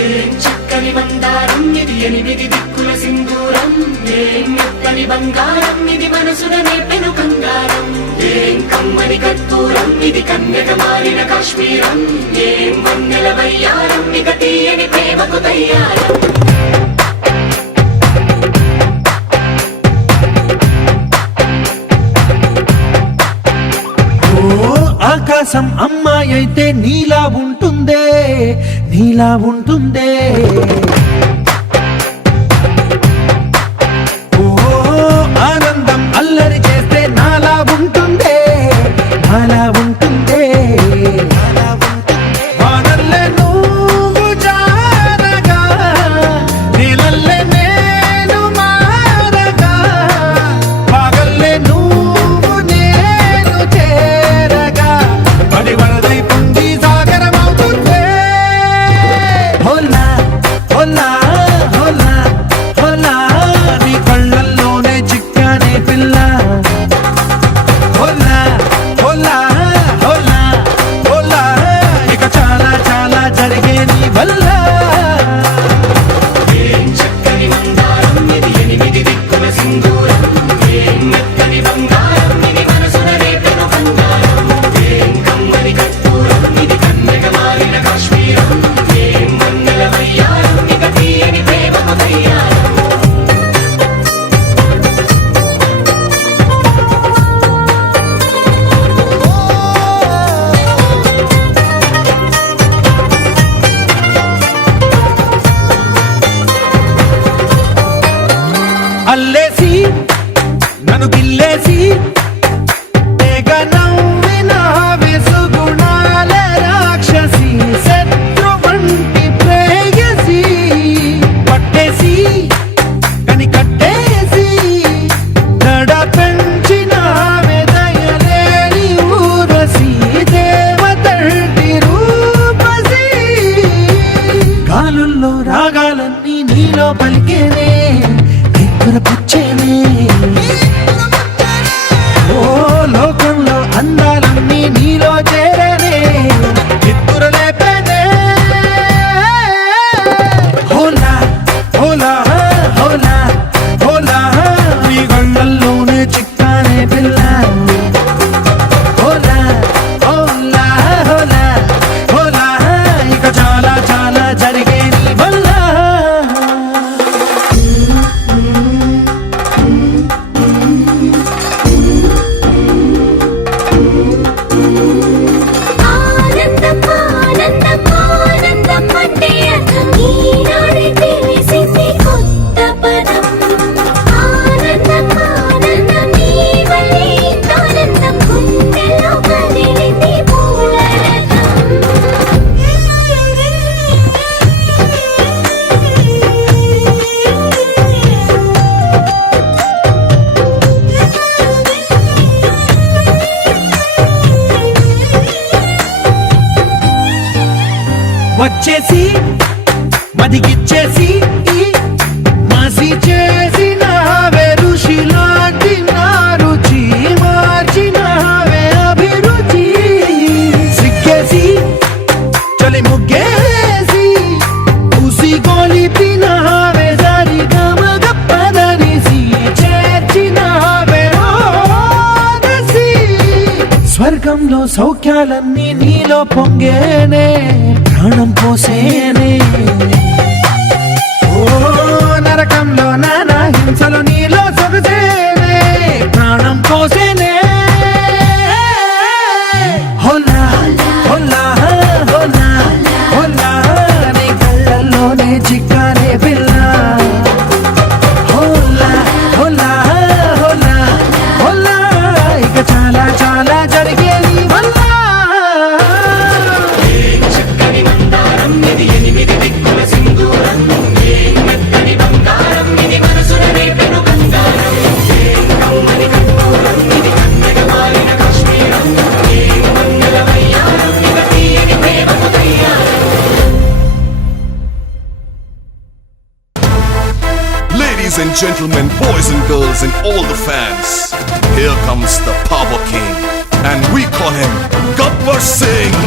ఏం చక్కని మందారం ఇది ఎనిమిది దిక్కుల సింధూరం ఏం మెత్తని బంగారం ఇది మనసులనే పెను కంగారం ఏం కమ్మని కర్పూరం ఇది కన్యక మారిన కాశ్మీరం ఏం వన్నెల వయ్యారం ఇక తీయని ప్రేమకు తయ్యారం ఆకాశం అమ్మాయి అయితే నీలా ఉంటుందే నీలా ఉంటుందే ఓ ఆనందం అల్లరి చేస్తే నాలా ఉంటుందే నాలా ఉంటుందే వానల్లే నువ్వు జారగా నీలల్లే నేను మారగా పగల్లే నువ్వు నేను చేరగా పడి వరదై పొంగి సాగరమవుతుందే హోలా హోలా హోలా హోలా నీ కళ్ళల్లోనే చిక్కానే పిల్ల హోలా హోలా హోలా హోలా ఇక చాలా చాలా జరిగే నీ వల్ల ఏం చక్కని మందారం ఇది ఎనిమిది దిక్కుల సింధూరం ఏం మెత్తని బంగారం ఇది మనసులనే పెను కంగారం ఏం కమ్మని కర్పూరం ఇది కన్యక మారిన కాశ్మీరం ఏం వన్నెల వయ్యారం ఇక తీయని ప్రేమకు తయ్యారం అల్లేసి నన్ను గిల్లేసి తెగ నవ్విన వెసుగుణాల రాక్షసి శత్రు వంటి ప్రేయసి పట్టేసి కని కట్టేసి నడ పెంచిన దయలేని ఊరసి దేవతంటి రూపసి గాలుల్లో రాగాలన్నీ నీలో పలికేనే పుచ్చేనే ఓ లోకంలో అందాలన్నీ నీలో చేరనే నిద్దుర లేపేనే హోలా హోలా హోలా హోలా నీ గండల్లోనే చిక్కానే పిల్ల హోలా హోలా హోలా హోలా ఇక చాలా చాలా జరిగే నీ వల్ల ఆనందం ఆనందం ఆనందం అంటే అర్థం ఈనాడే తెలిసింది కొత్త పదం ఆనందం ఆనందం నీ వల్లే ఆనందం గుండెలో కదిలింది వచ్చేసి మదిగిచ్చేసి మాసి చేసిన ఋషిలాంటి నా రుచి మార్చినవే అభిరుచి సిగ్గేసి చలి ముగ్గేసి ఉసి గొలిపినవే సరి గమగప్పదనిసి చేర్చినవే ఓదసి స్వర్గంలో సౌఖ్యాలన్నీ నీలో పొంగేనే ప్రాణం పోసేనే ఓ నరకంలో నానా హింసలు నీలో సొగసేనే ప్రాణం పోసేనే హోలా హోలా హోలా హోలా నీ కళ్ళల్లోనే చిక్కానే పిల్ల హోలా హోలా హోలా హోలా ఇక చాలా చాలా జరిగే నీ వల్ల ఏం చక్కని మందారం ఇది ఎనిమిది దిక్కుల సింధూరం ఏం మెత్తని బంగారం ఇది మనసులనే పెను కంగారం ఏం కమ్మని కర్పూరం ఇది కన్యక మారిన కాశ్మీరం ఏం వన్నెల వయ్యారం ఇక తీయని ప్రేమకు తయ్యారం Ladies and gentlemen, boys and girls and all the fans, here comes the Power King and we call him Gabbar Singh.